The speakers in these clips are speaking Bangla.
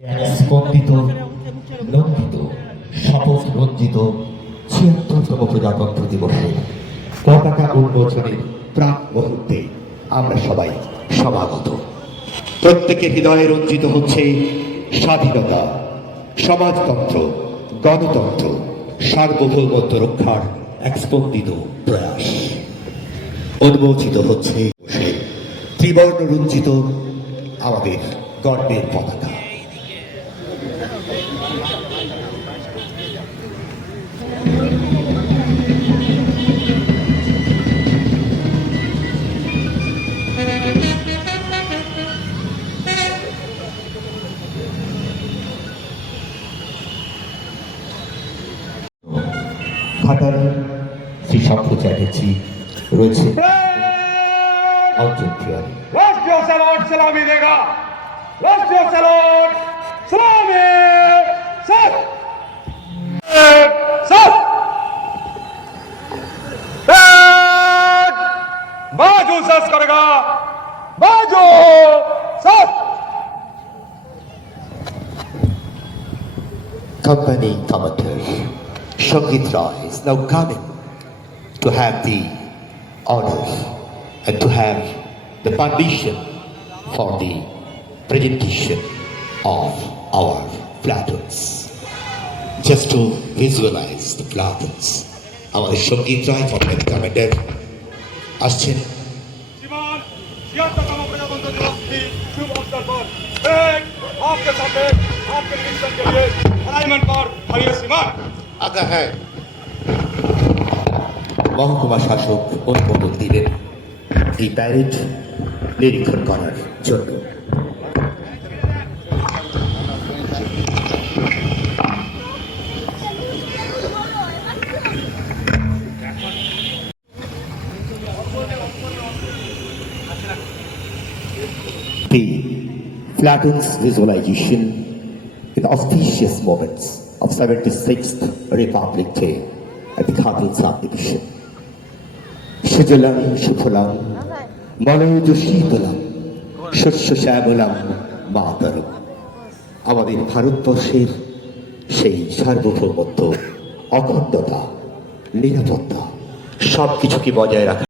স্পন্দিত নন্দিত শপথ রঞ্জিত ছিয়াত্তরতম প্রজাতন্ত্র দিবসে পতাকা উন্মোচনের প্রাক মুহূর্তে আমরা সবাই সমাগত। প্রত্যেকের হৃদয়ে রঞ্জিত হচ্ছে স্বাধীনতা, সমাজতন্ত্র, গণতন্ত্র, সার্বভৌমত্ব রক্ষার এক স্পন্দিত প্রয়াস। উন্মোচিত হচ্ছে ত্রিবর্ণ রঞ্জিত আমাদের গর্বের পতাকা। ঘাটাল শ্রী শঙ্কর চ্যাটার্জি রয়েছে অঞ্জন তিওয়ারি राष्ट्रीय सैलूट सलामी देगा राष्ट्रीय सैलूट सलामी सर सर बाजू सस करेगा बाजू सस company commander Shangit Rai is now coming to have the honor and to have the permission for the presentation of our platoons. Just to visualize the platoons, আমাদের সঙ্গীত রায় company commander আসছেন श्रीमान छिहत्तरतम प्रजातंत्र दिवस की शुभ अवसर पर एक आपके सामने आपके निरीक्षण के लिए अलाइनमेंट पर खड़िए श्रीमान হ্যাঁ মহকুমা শাসক অনুমোদন দিলেন এই প্যারেড নিরীক্ষণ করার জন্য The platoon's visualization in auspicious moments of 76th Republic Day at the Khatul subdivision. সুজলাম সুফলাম Manoj শীতলাম শস্য শ্যামলাম মাতরম আমাদের ভারতবর্ষের সেই সার্বভৌমত্ব, অখণ্ডতা, নিরাপত্তা সব কিছুকে বজায় রাখা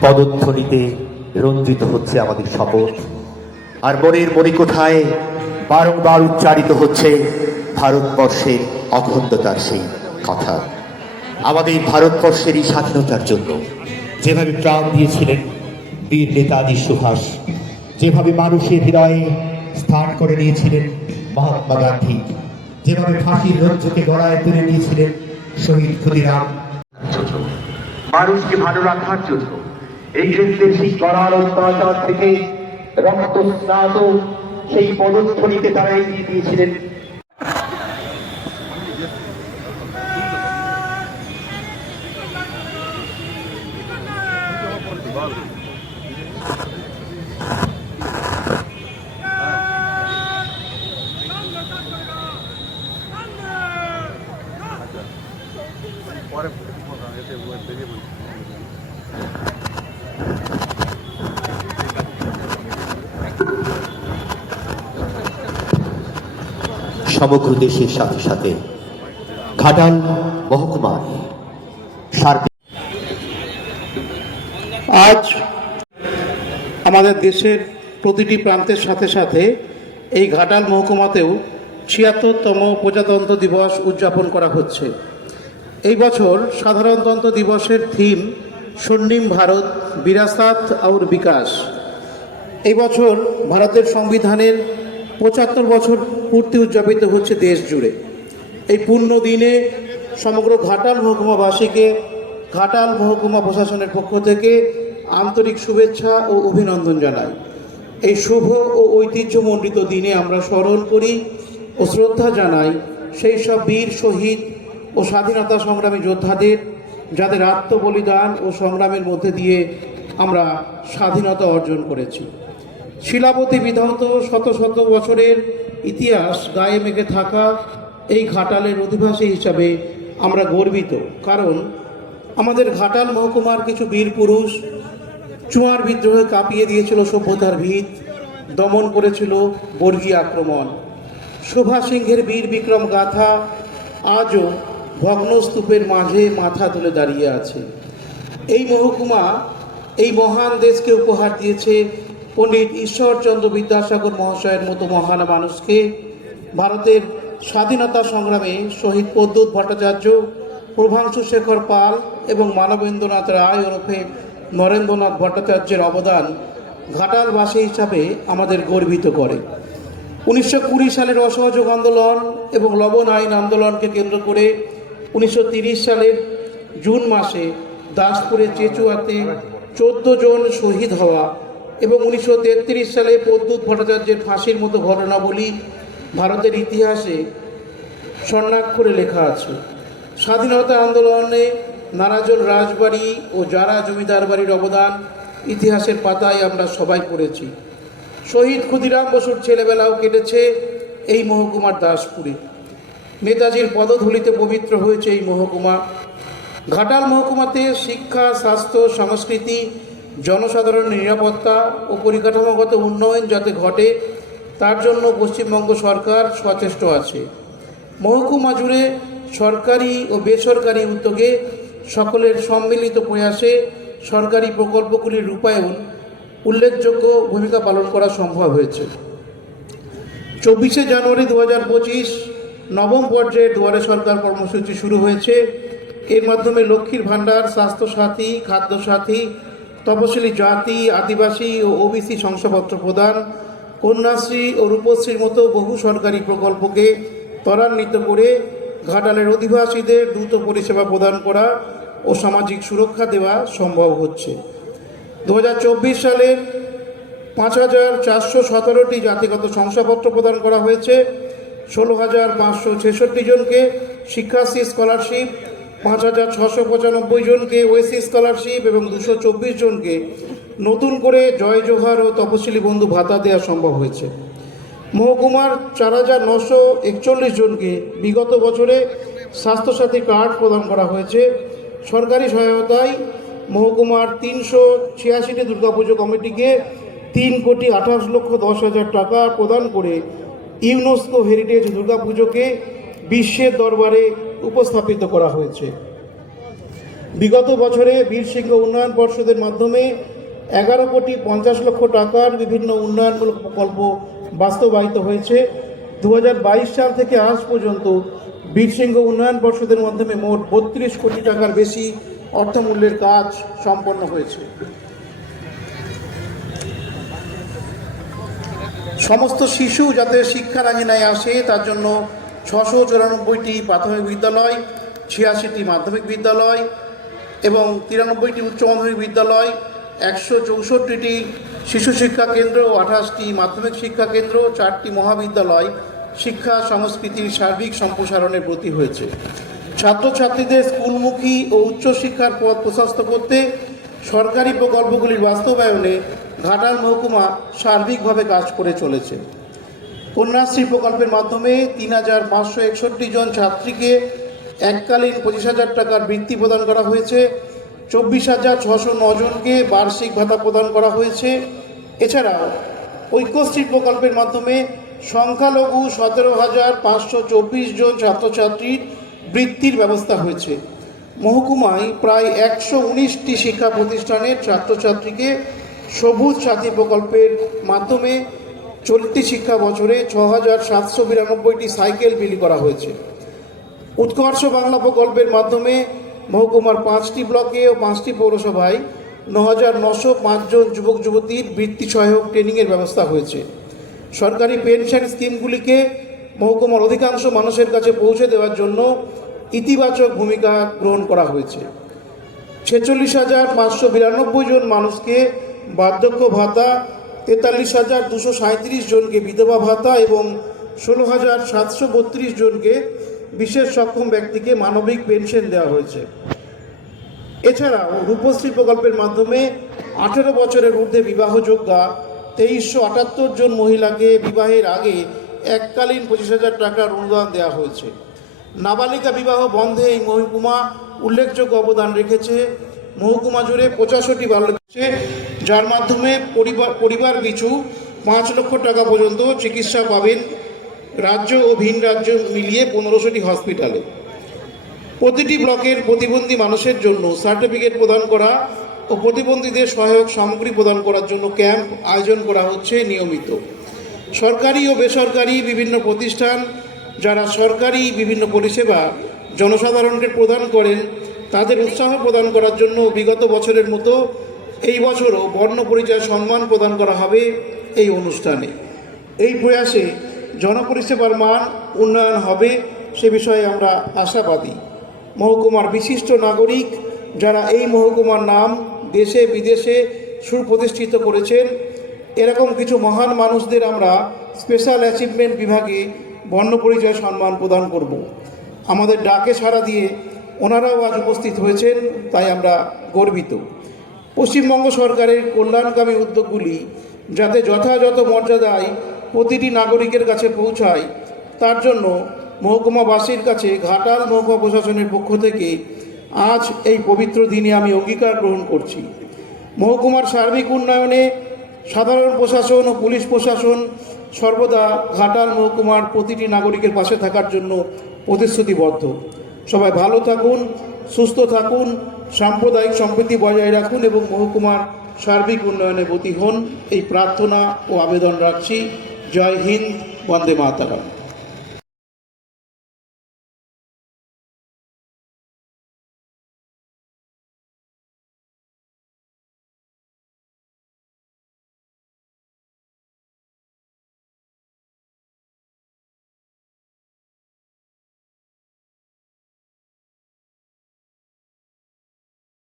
পদধ্বনিতে রঞ্জিত হচ্ছে আমাদের শপথ। আর মনের মণিকোঠায় বারংবার উচ্চারিত হচ্ছে ভারতবর্ষের অখণ্ডতার সেই কথা। আমাদের ভারতবর্ষেরই স্বাধীনতার জন্য যেভাবে প্রাণ দিয়েছিলেন বীর নেতাজি সুভাষ, যেভাবে মানুষের হৃদয়ে স্থান করে নিয়েছিলেন মহাত্মা গান্ধী, যেভাবে ফাঁসির রঞ্জকে গড়ায় তুলে নিয়েছিলেন শহীদ ক্ষুদিরাম। মানুষকে ভালো রাখার জন্য এই ক্ষেত্রে সেই করার অত্যাচার থেকে রক্তস্নাত সেই পদধ্বনিতে তারা এগিয়ে দিয়েছিলেন। সমগ্র দেশের সাথে সাথে। ঘাটাল মহকুমার আজ আমাদের দেশের প্রতিটি প্রান্তের সাথে সাথে এই ঘাটাল মহকুমাতেও ছিয়াত্তরতম প্রজাতন্ত্র দিবস উদযাপন করা হচ্ছে। এই বছর সাধারণতন্ত্র দিবসের থিম স্বর্ণিম ভারত, বিরাসাত আউর বিকাশ। এই বছর ভারতের সংবিধানের পঁচাত্তর বছর পূর্তি উদযাপিত হচ্ছে দেশ জুড়ে। এই পূর্ণ দিনে সমগ্র ঘাটাল মহকুমাবাসীকে ঘাটাল মহকুমা প্রশাসনের পক্ষ থেকে আন্তরিক শুভেচ্ছা ও অভিনন্দন জানাই। এই শুভ ও ঐতিহ্যমণ্ডিত দিনে আমরা স্মরণ করি ও শ্রদ্ধা জানাই সেই সব বীর, শহীদ ও স্বাধীনতা সংগ্রামী যোদ্ধাদের, যাদের আত্মবলিদান ও সংগ্রামের মধ্যে দিয়ে আমরা স্বাধীনতা অর্জন করেছি। শিলাবতী বিধৌত শত শত বছরের ইতিহাস গায়ে মেঘে থাকা এই ঘাটালের অধিবাসী হিসাবে আমরা গর্বিত। কারণ আমাদের ঘাটাল মহকুমার কিছু বীর পুরুষ চুয়ার বিদ্রোহে কাঁপিয়ে দিয়েছিল সভ্যতার ভিত, দমন করেছিল বর্গীয় আক্রমণ। শোভা সিংহের বীর বিক্রম গাথা আজও ভগ্নস্তূপের মাঝে মাথা তুলে দাঁড়িয়ে আছে। এই মহকুমা এই মহান দেশকে উপহার দিয়েছে পণ্ডিত ঈশ্বরচন্দ্র বিদ্যাসাগর মহাশয়ের মতো মহান মানুষকে ভারতের স্বাধীনতা সংগ্রামে শহীদ প্রদ্যুৎ ভট্টাচার্য, প্রভাংশু শেখর পাল এবং মানবেন্দ্রনাথ রায় ওরফে নরেন্দ্রনাথ ভট্টাচার্যের অবদান ঘাটালবাসী হিসাবে আমাদের গর্বিত করে। উনিশশো কুড়ি সালের অসহযোগ আন্দোলন এবং লবণ আইন আন্দোলনকে কেন্দ্র করে উনিশশো সালের জুন মাসে দাসপুরের চেচুয়াতে চোদ্দ জন শহীদ হওয়া এবং উনিশশো তেত্রিশ সালে প্রদ্যুৎ ভট্টাচার্যের ফাঁসির মতো ঘটনাবলী ভারতের ইতিহাসে স্বর্ণাক্ষরে লেখা আছে। স্বাধীনতা আন্দোলনে নানাজন রাজবাড়ি ও যারা জমিদার বাড়ির অবদান ইতিহাসের পাতায় আমরা সবাই পড়েছি। শহীদ ক্ষুদিরাম বসুর ছেলেবেলাও কেটেছে এই মহকুমার দাসপুরে। নেতাজির পদধূলিতে পবিত্র হয়েছে এই মহকুমা। ঘাটাল মহকুমাতে শিক্ষা, স্বাস্থ্য, সংস্কৃতি জনসাধারণের নিরাপত্তা ও পরিকাঠামোগত উন্নয়ন যাতে ঘটে, তার জন্য পশ্চিমবঙ্গ সরকার সচেষ্ট আছে। মহকুমা জুড়ে সরকারি ও বেসরকারি উদ্যোগে সকলের সম্মিলিত প্রয়াসে সরকারি প্রকল্পগুলির রূপায়ণ উল্লেখযোগ্য ভূমিকা পালন করা সম্ভব হয়েছে। চব্বিশে জানুয়ারি দু হাজার পঁচিশ নবম পর্যায়ে দুয়ারে সরকার কর্মসূচি শুরু হয়েছে। এর মাধ্যমে লক্ষ্মীর ভাণ্ডার, স্বাস্থ্যসাথী, খাদ্যসাথী তপশিলি জাতি, আদিবাসী ও ওবিসি শংসাপত্র প্রদান, কন্যাশ্রী ও রূপশ্রীর মতো বহু সরকারি প্রকল্পকে ত্বরান্বিত করে ঘাটালের অধিবাসীদের দ্রুত পরিষেবা প্রদান করা ও সামাজিক সুরক্ষা দেওয়া সম্ভব হচ্ছে। দু হাজার চব্বিশ সালের পাঁচ হাজার চারশো সতেরোটি জাতিগত শংসাপত্র প্রদান করা হয়েছে। ষোলো হাজার পাঁচশো ছেষট্টি জনকে শিক্ষাশ্রী স্কলারশিপ পাঁচ হাজার ছশো পঁচানব্বই জনকে ওয়েসি স্কলারশিপ এবং দুশো চব্বিশ জনকে নতুন করে জয় জোহার ও তপশিলি বন্ধু ভাতা দেওয়া সম্ভব হয়েছে। মহকুমার চার হাজার নশো একচল্লিশ জনকে বিগত বছরে স্বাস্থ্যসাথী কার্ড প্রদান করা হয়েছে। সরকারি সহায়তায় মহকুমার তিনশো ছিয়াশিটি দুর্গাপুজো কমিটিকে তিন কোটি আঠাশ লক্ষ দশ হাজার টাকা প্রদান করে ইউনেস্কো হেরিটেজ দুর্গাপুজোকে বিশ্বের দরবারে উপস্থাপিত করা হয়েছে। বিগত বছরে বীরসিংহ উন্নয়ন পর্ষদের মাধ্যমে এগারো কোটি পঞ্চাশ লক্ষ টাকার বিভিন্ন উন্নয়নমূলক প্রকল্প বাস্তবায়িত হয়েছে। দুহাজার বাইশ সাল থেকে আজ পর্যন্ত বীরসিংহ উন্নয়ন পর্ষদের মাধ্যমে মোট বত্রিশ কোটি টাকার বেশি অর্থমূল্যের কাজ সম্পন্ন হয়েছে। সমস্ত শিশু যাতে শিক্ষার আঙিনায় আসে, তার জন্য ছশো চুরানব্বইটি প্রাথমিক বিদ্যালয়, ছিয়াশিটি মাধ্যমিক বিদ্যালয় এবং তিরানব্বইটি উচ্চ মাধ্যমিক বিদ্যালয়, একশো চৌষট্টিটি শিশু শিক্ষা কেন্দ্র আঠাশটি মাধ্যমিক শিক্ষা কেন্দ্র চারটি মহাবিদ্যালয় শিক্ষা সংস্কৃতির সার্বিক সম্প্রসারণের ব্রতী হয়েছে। ছাত্রছাত্রীদের স্কুলমুখী ও উচ্চশিক্ষার পথ প্রশস্ত করতে সরকারি প্রকল্পগুলির বাস্তবায়নে ঘাটাল মহকুমা সার্বিকভাবে কাজ করে চলেছে। কন্যাশ্রী প্রকল্পের মাধ্যমে তিন হাজার পাঁচশো একষট্টি জন ছাত্রীকে এককালীন পঁচিশ হাজার টাকার বৃত্তি প্রদান করা হয়েছে। চব্বিশ হাজার ছশো জনকে বার্ষিক ভাতা প্রদান করা হয়েছে। এছাড়াও ঐক্যশ্রী প্রকল্পের মাধ্যমে সংখ্যালঘু সতেরো হাজার পাঁচশো চব্বিশ জন ছাত্রছাত্রীর বৃত্তির ব্যবস্থা হয়েছে। মহকুমায় প্রায় একশো উনিশটি শিক্ষা প্রতিষ্ঠানের ছাত্রছাত্রীকে সবুজ সাথী প্রকল্পের মাধ্যমে চলতি শিক্ষা বছরে ছ হাজার সাতশো বিরানব্বইটি সাইকেল বিলি করা হয়েছে। উৎকর্ষ বাংলা প্রকল্পের মাধ্যমে মহকুমার পাঁচটি ব্লকে ও পাঁচটি পৌরসভায় ন হাজার নশো পাঁচজন যুবক যুবতীর বৃত্তি সহায়ক ট্রেনিংয়ের ব্যবস্থা হয়েছে। সরকারি পেনশন স্কিমগুলিকে মহকুমার অধিকাংশ মানুষের কাছে পৌঁছে দেওয়ার জন্য ইতিবাচক ভূমিকা গ্রহণ করা হয়েছে। ছেচল্লিশ হাজার পাঁচশো বিরানব্বই জন মানুষকে বার্ধক্য ভাতা তেতাল্লিশ হাজার দুশো সাঁত্রিশ জনকে বিধবা ভাতা এবং ষোলো হাজার সাতশো বত্রিশ জনকে বিশেষ সক্ষম ব্যক্তিকে মানবিক পেনশন দেওয়া হয়েছে। এছাড়াও রূপশ্রী প্রকল্পের মাধ্যমে আঠেরো বছরের ঊর্ধ্বে বিবাহযোগ্যা তেইশশো আটাত্তর জন মহিলাকে বিবাহের আগে এককালীন পঁচিশ হাজার টাকার অনুদান দেওয়া হয়েছে। নাবালিকা বিবাহ বন্ধে এই মহকুমা উল্লেখযোগ্য অবদান রেখেছে। মহকুমা জুড়ে পঁচাশিটি বালক যার মাধ্যমে পরিবার পরিবার পিছু পাঁচ লক্ষ টাকা পর্যন্ত চিকিৎসা পাবেন রাজ্য ও ভিন রাজ্য মিলিয়ে পনেরোশোটি হসপিটালে। প্রতিটি ব্লকের প্রতিবন্ধী মানুষের জন্য সার্টিফিকেট প্রদান করা ও প্রতিবন্ধীদের সহায়ক সামগ্রী প্রদান করার জন্য ক্যাম্প আয়োজন করা হচ্ছে নিয়মিত। সরকারি ও বেসরকারি বিভিন্ন প্রতিষ্ঠান যারা সরকারি বিভিন্ন পরিষেবা জনসাধারণকে প্রদান করেন, তাদের উৎসাহ প্রদান করার জন্য বিগত বছরের মতো এই বছরও বর্ণ পরিচয় সম্মান প্রদান করা হবে এই অনুষ্ঠানে। এই প্রয়াসে জনপরিষেবার মান উন্নয়ন হবে সে বিষয়ে আমরা আশাবাদী। মহকুমার বিশিষ্ট নাগরিক যারা এই মহকুমার নাম দেশে, বিদেশে সুপ্রতিষ্ঠিত করেছেন, এরকম কিছু মহান মানুষদের আমরা স্পেশাল অ্যাচিভমেন্ট বিভাগে বর্ণপরিচয় সম্মান প্রদান করব। আমাদের ডাকে সাড়া দিয়ে ওনারাও আজ উপস্থিত হয়েছেন, তাই আমরা গর্বিত। পশ্চিমবঙ্গ সরকারের কল্যাণকামী উদ্যোগগুলি যাতে যথাযথ মর্যাদায় প্রতিটি নাগরিকের কাছে পৌঁছায়, তার জন্য মহকুমাবাসীর কাছে ঘাটাল মহকুমা প্রশাসনের পক্ষ থেকে আজ এই পবিত্র দিনে আমি অঙ্গীকার গ্রহণ করছি। মহকুমার সার্বিক উন্নয়নে সাধারণ প্রশাসন ও পুলিশ প্রশাসন সর্বদা ঘাটাল মহকুমার প্রতিটি নাগরিকের পাশে থাকার জন্য প্রতিশ্রুতিবদ্ধ। সবাই ভালো থাকুন, সুস্থ থাকুন সাম্প্রদায়িক সম্প্রীতি বজায় রাখুন এবং মহকুমার সার্বিক উন্নয়নে ব্রতী হন। এই প্রার্থনা ও আবেদন রাখছি। জয় হিন্দ, বন্দে মাতারাম।